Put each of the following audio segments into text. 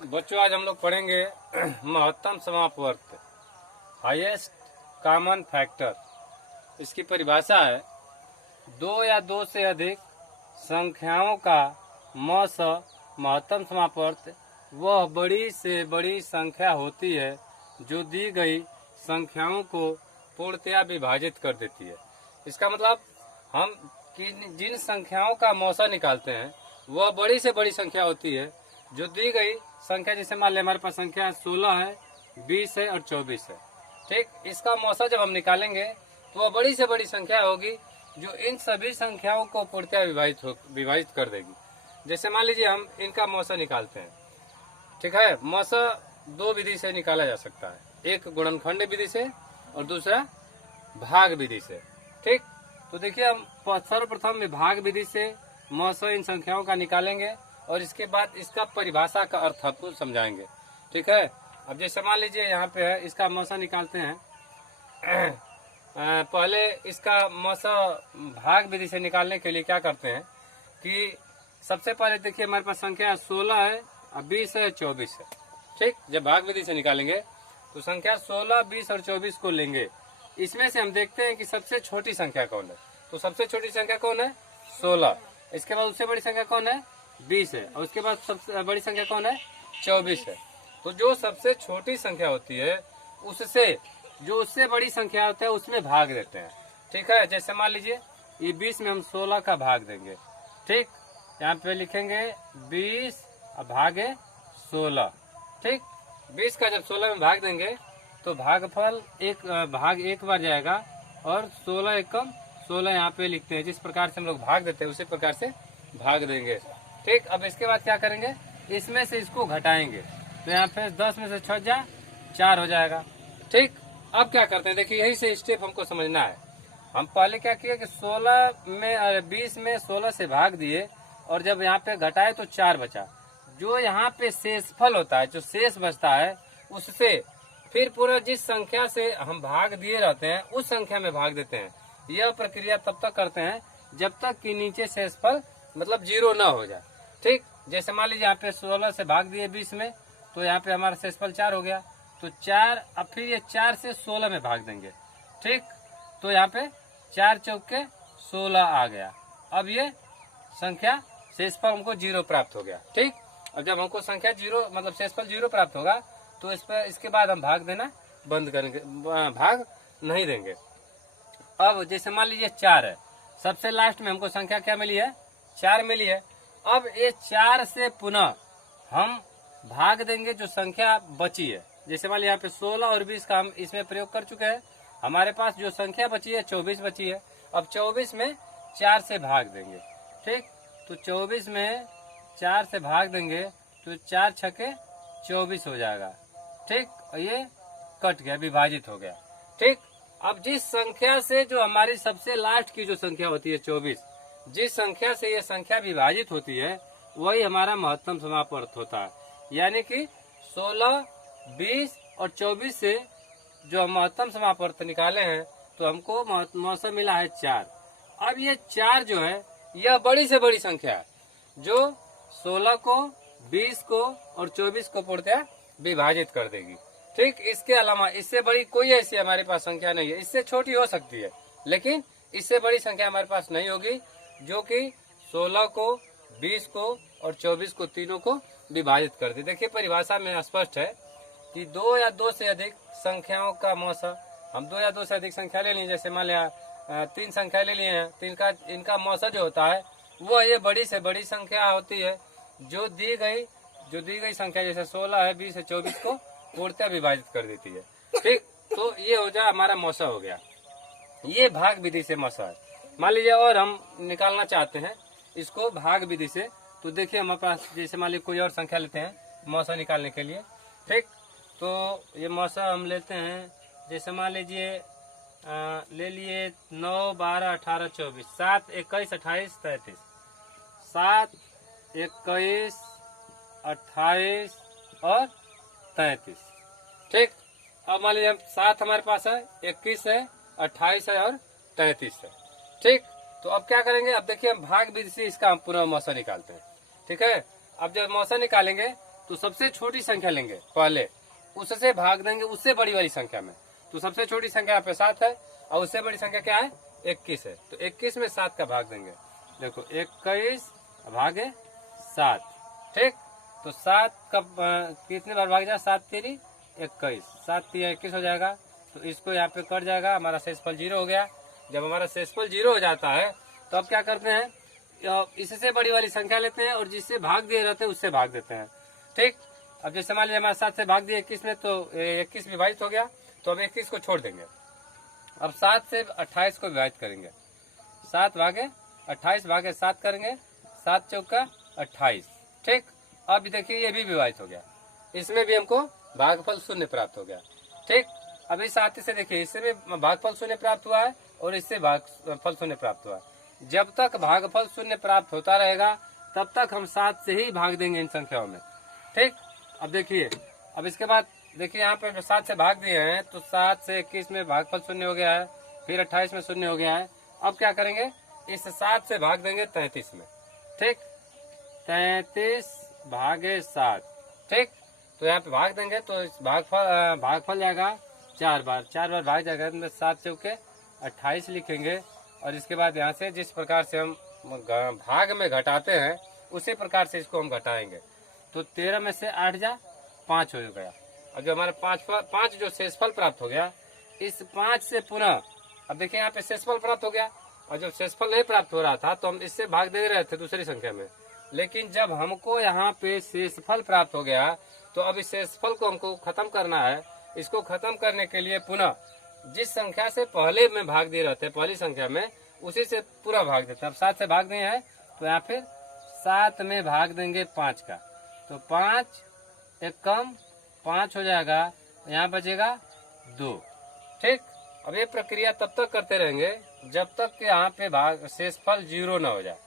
बच्चों आज हम लोग पढ़ेंगे महत्तम समापवर्त, हाईएस्ट कॉमन फैक्टर। इसकी परिभाषा है दो या दो से अधिक संख्याओं का मौस महत्तम समापवर्त वह बड़ी से बड़ी संख्या होती है जो दी गई संख्याओं को पूर्णतया विभाजित कर देती है। इसका मतलब हम जिन संख्याओं का मौसा निकालते हैं वह बड़ी से बड़ी संख्या होती है जो दी गई संख्या, जैसे मान लें हमारे पास संख्या 16 है, 20 है और 24 है। ठीक, इसका मौसा जब हम निकालेंगे तो वह बड़ी से बड़ी संख्या होगी जो इन सभी संख्याओं को पूर्णतया विभाजित कर देगी। जैसे मान लीजिए हम इनका मौसा निकालते हैं। ठीक है, मौसा दो विधि से निकाला जा सकता है, एक गुणनखंड विधि से और दूसरा भाग विधि से। ठीक, तो देखिए हम सर्वप्रथम भाग विधि से मौसा इन संख्याओं का निकालेंगे और इसके बाद इसका परिभाषा का अर्थ आपको समझाएंगे। ठीक है, अब जैसे मान लीजिए यहाँ पे है, इसका मौसा निकालते हैं। पहले इसका मौसा भाग विधि से निकालने के लिए क्या करते हैं कि सबसे पहले देखिए हमारे पास संख्या 16 है, 20 है, 24 है। ठीक, जब भाग विधि से निकालेंगे तो संख्या 16, 20 और 24 को लेंगे। इसमें से हम देखते हैं कि सबसे छोटी संख्या कौन है। तो सबसे छोटी संख्या कौन है? 16। इसके बाद उससे बड़ी संख्या कौन है? 20 है। और उसके बाद सबसे बड़ी संख्या कौन है? 24 है। तो जो सबसे छोटी संख्या होती है उससे जो उससे बड़ी संख्या होता है उसमें भाग देते हैं। ठीक है, जैसे मान लीजिए ये 20 में हम 16 का भाग देंगे। ठीक, यहाँ पे लिखेंगे 20 भागे 16। ठीक, 20 का जब 16 में भाग देंगे तो भागफल भाग एक बार जाएगा और 16 एकम 16 यहाँ पे लिखते हैं। जिस प्रकार से हम लोग भाग देते हैं उसी प्रकार से भाग देंगे। ठीक, अब इसके बाद क्या करेंगे, इसमें से इसको घटाएंगे तो यहाँ पे 10 में से 6 जा 4 हो जाएगा। ठीक, अब क्या करते हैं, देखिए यही से स्टेप हमको समझना है। हम पहले क्या किए कि 20 में 16 से भाग दिए और जब यहाँ पे घटाए तो 4 बचा। जो यहाँ पे शेषफल होता है, जो शेष बचता है, उससे फिर पूरा जिस संख्या से हम भाग दिए रहते हैं उस संख्या में भाग देते हैं। यह प्रक्रिया तब तक करते हैं जब तक कि नीचे शेषफल मतलब 0 न हो जाए। ठीक, जैसे मान लीजिए यहाँ पे 16 से भाग दिए 20 में तो यहाँ पे हमारा शेषफल 4 हो गया। तो 4, अब फिर ये 4 से 16 में भाग देंगे। ठीक, तो यहाँ पे 4 चौके 16 आ गया। अब ये संख्या शेषफल हमको 0 प्राप्त हो गया। ठीक, अब जब हमको संख्या 0 मतलब शेषफल 0 प्राप्त होगा तो इसके बाद हम भाग देना बंद करेंगे, भाग नहीं देंगे। अब जैसे मान लीजिए 4 है, सबसे लास्ट में हमको संख्या क्या मिली है? 4 मिली है। अब ये 4 से पुनः हम भाग देंगे जो संख्या बची है। जैसे मान लीजिए यहाँ पे 16 और 20 का हम इसमें प्रयोग कर चुके हैं। हमारे पास जो संख्या बची है 24 बची है। अब 24 में 4 से भाग देंगे। ठीक, तो 24 में 4 से भाग देंगे तो 4 छके 24 हो जाएगा। ठीक, ये कट गया, विभाजित हो गया। ठीक, अब जिस संख्या से जो हमारी सबसे लास्ट की जो संख्या होती है 24, जिस संख्या से ये संख्या विभाजित होती है वही हमारा महत्तम समापवर्त होता है। यानी कि 16, 20 और 24 से जो हम महत्तम समापवर्त निकाले हैं तो हमको मौसम मिला है 4। अब ये 4 जो है यह बड़ी से बड़ी संख्या है जो 16 को, 20 को और 24 को पूर्णतया विभाजित कर देगी। ठीक, इसके अलावा इससे बड़ी कोई ऐसी हमारे पास संख्या नहीं है। इससे छोटी हो सकती है लेकिन इससे बड़ी संख्या हमारे पास नहीं होगी जो कि 16 को, 20 को और 24 को तीनों को विभाजित कर दे। देखिए परिभाषा में स्पष्ट है कि 2 या 2 से अधिक संख्याओं का मौसा, हम 2 या 2 से अधिक संख्या ले लिए, जैसे मान लिया 3 संख्या ले लिए हैं, तो इनका मौसा जो होता है वो ये बड़ी से बड़ी संख्या होती है जो दी गई संख्या जैसे 16 है, 20 है, 24 को पूर्णतः विभाजित कर देती है। ठीक, तो ये हो जाए हमारा मौसा हो गया। ये भाग विधि से मौसा है। मान लीजिए और हम निकालना चाहते हैं इसको भाग विधि से, तो देखिए हमारे पास जैसे मान लीजिए कोई और संख्या लेते हैं मौसा निकालने के लिए। ठीक, तो ये मौसा हम लेते हैं, जैसे मान लीजिए ले लिए 9, 12, 18, 24, 7, 21, 28, 33, 7, 21, 28 और 33। ठीक, अब मान लीजिए 7 हमारे पास है, 21 है, 28 है और 33 है। ठीक, तो अब क्या करेंगे, अब देखिए हम भाग विधि से इसका हम पुनः मौसा निकालते हैं। ठीक है, अब जब मौसा निकालेंगे तो सबसे छोटी संख्या लेंगे पहले, उससे भाग देंगे उससे बड़ी वाली संख्या में। तो सबसे छोटी संख्या यहाँ पे 7 है और उससे बड़ी संख्या क्या है 21 है। तो 21 में 7 का भाग देंगे। देखो 21 भागे 7, ठीक। तो 7 का कितने बार भाग जाए, 7 तेरी 21, 7 3 21 हो जाएगा। तो इसको यहाँ पे कट जाएगा, हमारा शेषफल 0 हो गया। जब हमारा शेषफल 0 हो जाता है तो अब क्या करते हैं, इससे बड़ी वाली संख्या लेते हैं और जिससे भाग दिए रहते हैं उससे भाग देते हैं, ठीक। अब जैसे मान लीजिए हमारे 7 से भाग दिए 21 में, तो 21 विभाजित हो गया, तो अब 21 को छोड़ देंगे। अब 7 से 28 को विभाजित करेंगे, 7 भागे 28 भागे 7 करेंगे, 7 चौका 28, ठीक। अब देखिए ये भी विभाजित हो गया, इसमें भी हमको भागफल 0 प्राप्त हो गया, ठीक। अब इस आते से देखिए, इससे भी भागफल 0 प्राप्त हुआ है और इससे भागफल 0 प्राप्त हुआ है। जब तक भागफल 0 प्राप्त होता रहेगा तब तक हम 7 से ही भाग देंगे इन संख्याओं में, ठीक। अब देखिए, अब इसके बाद देखिए यहाँ पे 7 से भाग दिए हैं, तो 7 से 21 में भागफल 0 हो गया है, फिर 28 में 0 हो गया है। अब क्या करेंगे, इस 7 से भाग देंगे 33 में, ठीक। 33 भागे 7, ठीक। तो यहाँ पे भाग देंगे तो इस भागफल जाएगा 4 बार, 4 बार भाग जाएगा, तो 7 चौके 28 लिखेंगे। और इसके बाद यहाँ से जिस प्रकार से हम भाग में घटाते हैं उसी प्रकार से इसको हम घटाएंगे। तो 13 में से 8 जा 5 हो गया। और जो हमारे 5 जो शेषफल प्राप्त हो गया, इस 5 से पुनः, अब देखिए यहाँ पे शेषफल प्राप्त हो गया, और जब शेषफल नहीं प्राप्त हो रहा था तो हम इससे भाग दे रहे थे दूसरी संख्या में। लेकिन जब हमको यहाँ पे शेषफल प्राप्त हो गया तो अब इस शेषफल को हमको खत्म करना है। इसको खत्म करने के लिए पुनः जिस संख्या से पहले में भाग दे रहे थे, पहली संख्या में, उसी से पूरा भाग देते हैं। अब 7 से भाग दिए हैं तो यहाँ फिर 7 में भाग देंगे 5 का, तो 5 एक कम 5 हो जाएगा, यहाँ बचेगा 2, ठीक। अब ये प्रक्रिया तब तक करते रहेंगे जब तक कि यहाँ पे भाग शेषफल 0 न हो जाए,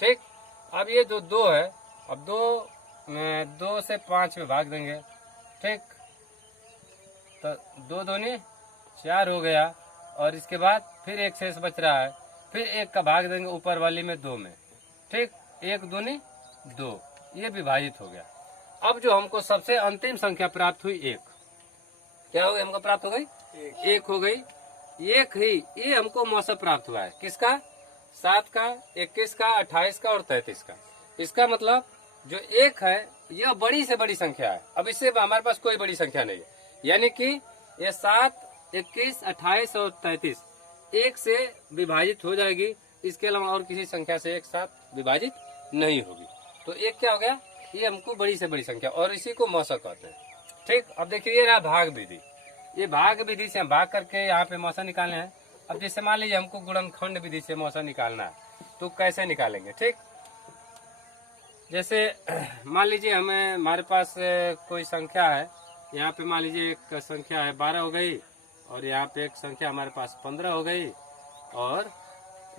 ठीक। अब ये जो 2 है, अब 2 से 5 में भाग देंगे, ठीक। तो 2 दूनी 4 हो गया, और इसके बाद फिर एक शेष बच रहा है, फिर 1 का भाग देंगे ऊपर वाली में 2 में, ठीक। 1 दूनी 2, ये विभाजित हो गया। अब जो हमको सबसे अंतिम संख्या प्राप्त हुई 1, क्या हो गई, हमको प्राप्त हो गई 1 हो गई। 1 ही ये हमको मौसम प्राप्त हुआ है, किसका, 7 का, 21 का, 28 का और 33 का। इसका मतलब जो 1 है यह बड़ी से बड़ी संख्या है। अब इससे हमारे पास कोई बड़ी संख्या नहीं है, यानी कि ये 7, 21, 28 और 33 1 से विभाजित हो जाएगी। इसके अलावा और किसी संख्या से एक साथ विभाजित नहीं होगी। तो 1 क्या हो गया, ये हमको बड़ी से बड़ी संख्या, और इसी को मौसा कहते हैं, ठीक। अब देखिए ये रहा भाग विधि। ये भाग विधि से हम भाग करके यहाँ पे मौसा निकालने हैं। अब जैसे मान लीजिए हमको गुणनखंड विधि से मौसा निकालना है, तो कैसे निकालेंगे, ठीक। जैसे मान लीजिए हमारे पास कोई संख्या है, यहाँ पे मान लीजिए एक संख्या है 12 हो गई, और यहाँ पे एक संख्या हमारे पास 15 हो गई, और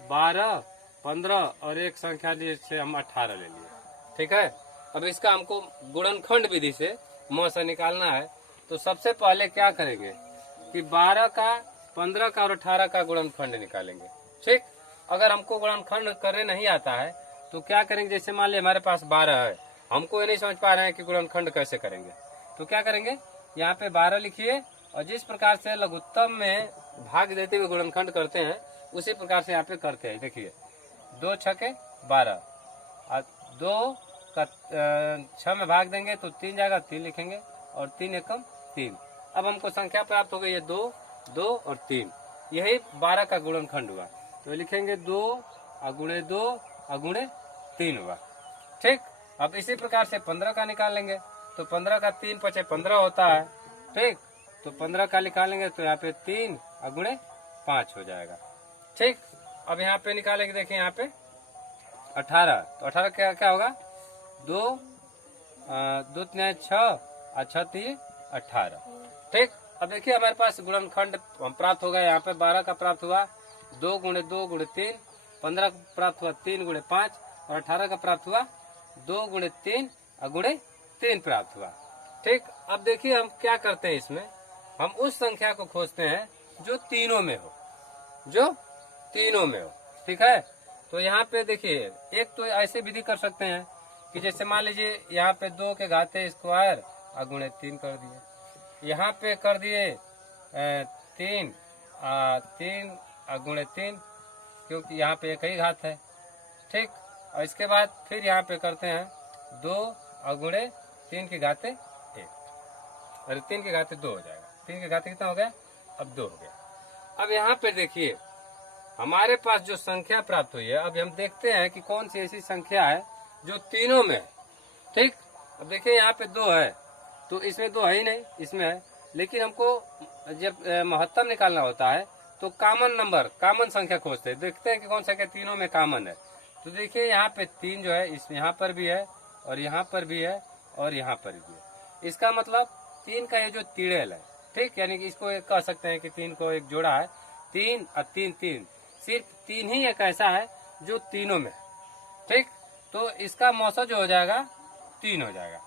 12, 15 और एक संख्या जैसे हम 18 ले लिए, ठीक है। अब इसका हमको गुणनखंड विधि से मौसा निकालना है। तो सबसे पहले क्या करेंगे कि 12 का, 15 का और 18 का गुणनखंड निकालेंगे, ठीक। अगर हमको गुणनखंड करने नहीं आता है तो क्या करेंगे, जैसे मान लीजिए हमारे पास 12 है, हमको ये नहीं समझ पा रहे हैं कि गुणनखंड कैसे करेंगे, तो क्या करेंगे, यहाँ पे 12 लिखिए, और जिस प्रकार से लघुत्तम में भाग देते हुए गुणनखंड करते हैं उसी प्रकार से यहाँ पे करते हैं। देखिए 2 छके 12, और 2 का 6 में भाग देंगे तो 3 जाएगा, 3 लिखेंगे, और 3 एकम 3। अब हमको संख्या प्राप्त हो गई है 2, 2 और 3, यही 12 का गुणनखंड हुआ। तो लिखेंगे 2 गुणे 2 गुणे 3 हुआ, ठीक। अब इसी प्रकार से 15 का निकाल लेंगे, तो 15 का 3 पचे 15 होता है, ठीक। तो 15 का निकालेंगे तो यहाँ पे 3 गुणे 5 हो जाएगा, ठीक। अब यहाँ पे निकालेंगे, देखिए यहाँ पे 18, तो 18 क्या होगा, 2 2 3 6 और 6 3 18, ठीक। अब देखिए हमारे पास गुणनखंड प्राप्त होगा, यहाँ पे 12 का प्राप्त हुआ 2 गुणे 2 गुणे 3, 15 का प्राप्त हुआ 3 गुणे 5, और 18 का प्राप्त हुआ 2 गुणे 3 गुणे 3 प्राप्त हुआ, ठीक। अब देखिए हम क्या करते हैं, इसमें हम उस संख्या को खोजते हैं जो तीनों में हो, जो तीनों में हो, ठीक है। तो यहाँ पे देखिए एक तो ऐसे विधि कर सकते हैं कि जैसे मान लीजिए यहाँ पे 2 के घाते स्क्वायर और गुणे 3 कर दिए, यहाँ पे कर दिए 3 और गुणे 3, क्योंकि यहाँ पे एक ही घात है, ठीक। और इसके बाद फिर यहाँ पे करते हैं 2 और गुणे 3 के घाते 1, और 3 के घाते 2 हो जाएगा। 3 के घाते कितना हो गया? अब 2 हो गया। अब यहाँ पे देखिए हमारे पास जो संख्या प्राप्त हुई है, अब हम देखते हैं कि कौन सी ऐसी संख्या है जो तीनों में है, ठीक। अब देखिए यहाँ पे 2 है, तो इसमें 2 है ही नहीं, इसमें है, लेकिन हमको जब महत्तम निकालना होता है तो कॉमन नंबर, कॉमन संख्या खोजते हैं, देखते हैं कि कौन संख्या तीनों में कॉमन है। तो देखिए यहाँ पे 3 जो है, इसमें यहाँ पर भी है और यहाँ पर भी है और यहाँ पर भी है। इसका मतलब 3 का ये जो तिड़ेल है, ठीक, यानी कि इसको कह सकते हैं कि 3 को एक जोड़ा है, 3 और 3 3, सिर्फ 3 ही एक ऐसा है जो तीनों में, ठीक। तो इसका मौसा जो हो जाएगा 3 हो जाएगा।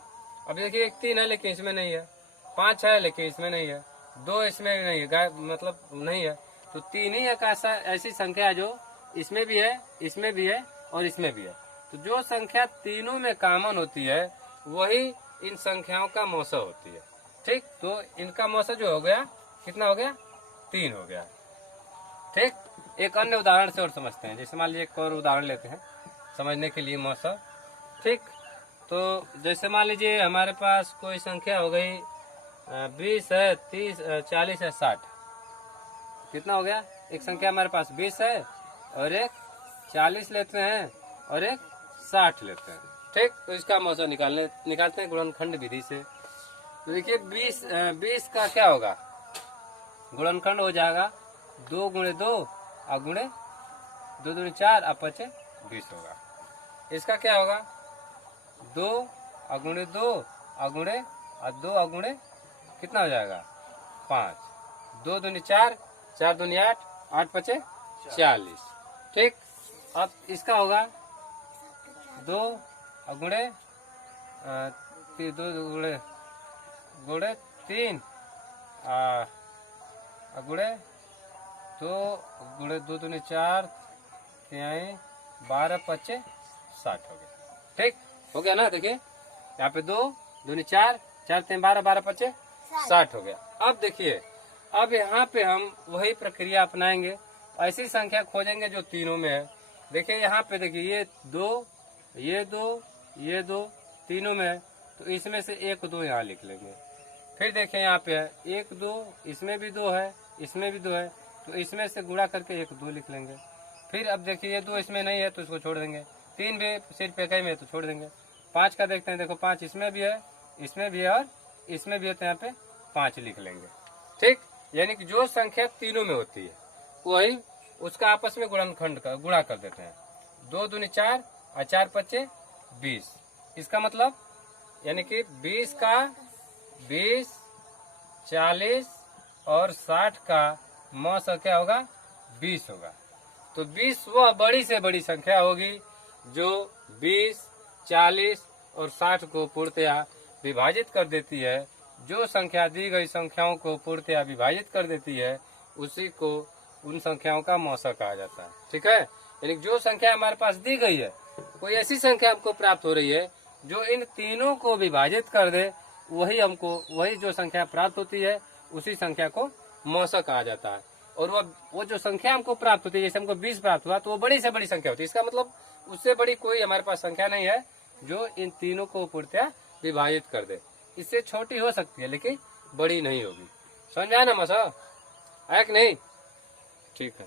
अब देखिए एक 3 है लेकिन इसमें नहीं है, 5 है लेकिन इसमें नहीं है, 2 इसमें भी नहीं है, मतलब नहीं है। तो 3 ही एक ऐसी संख्या है जो इसमें भी है, इसमें भी है और इसमें भी है। तो जो संख्या तीनों में कॉमन होती है वही इन संख्याओं का मौसा होती है, ठीक। तो इनका मौसा जो हो गया कितना हो गया? 3 हो गया, ठीक। एक अन्य उदाहरण से और समझते हैं, जैसे मान लीजिए एक और उदाहरण लेते हैं समझने के लिए मौसा, ठीक। तो जैसे मान लीजिए हमारे पास कोई संख्या हो गई 20 है, 30, 40 है, 60, कितना हो गया? एक संख्या हमारे पास 20 है और एक 40 लेते हैं और एक 60 लेते हैं, ठीक। तो इसका मौसा निकालते हैं गुणनखंड विधि से। तो देखिए 20 का क्या होगा? गुणनखंड हो जाएगा 2 गुणे 2 और गुणे 2 दूनी 4 और 5 20 होगा। इसका क्या होगा? 2 और गुणे 2 और गुणे 2 और गुणे कितना हो जाएगा? 5, 2 दूनी 4, 4 दूनी 8, 8 5 40, ठीक। अब इसका होगा 2 और गुणे 2 गुणे 3 गुणे 2 गुणे 2 दूनी 4, 12 5 60 हो गया, ठीक हो गया ना। देखिए यहाँ पे 2 दूनी 4, 4 3 12, 12 5 60 हो गया। अब देखिए अब यहाँ पे हम वही प्रक्रिया अपनाएंगे, ऐसी संख्या खोजेंगे जो तीनों में है। देखिए यहाँ पे देखिए ये 2, ये 2, ये 2 तीनों में है, तो इसमें से 1 2 यहाँ लिख लेंगे। फिर देखिए यहाँ पे है 1 2, इसमें भी 2 है, इसमें भी 2 है, तो इसमें से गुणा करके 1 2 लिख लेंगे। फिर अब देखिए ये 2 इसमें नहीं है तो इसको छोड़ देंगे, 3 भी सिर्फ एक ही में है तो छोड़ देंगे। 5 का देखते हैं, देखो 5 इसमें भी है, इसमें भी है और इसमें भी है, तो यहाँ पे 5 लिख लेंगे, ठीक। यानी कि जो संख्या तीनों में होती है वही उसका आपस में गुणनखंड का गुणा कर देते हैं। 2 दूनी 4 और 4 5 20। इसका मतलब यानी कि 20 का 20, 40 और 60 का मौसा क्या होगा? 20 होगा। तो 20 वह बड़ी से बड़ी संख्या होगी जो 20, 40 और 60 को पूर्णतया विभाजित कर देती है। जो संख्या दी गई संख्याओं को पूर्णतया विभाजित कर देती है उसी को उन संख्याओं का मौसा कहा जाता है, ठीक है। यानी जो संख्या हमारे पास दी गई है, कोई ऐसी संख्या हमको प्राप्त हो रही है जो इन तीनों को विभाजित कर दे, वही जो संख्या प्राप्त होती है उसी संख्या को मौसा कहा जाता है। और वो जो संख्या हमको प्राप्त होती है, जैसे हमको 20 प्राप्त हुआ तो वो बड़ी से बड़ी संख्या होती है। इसका मतलब उससे बड़ी कोई हमारे पास संख्या नहीं है जो इन तीनों को पूर्णतया विभाजित कर दे। इससे छोटी हो सकती है लेकिन बड़ी नहीं होगी। समझ में आया ना मौसा? है कि नहीं? ठीक है।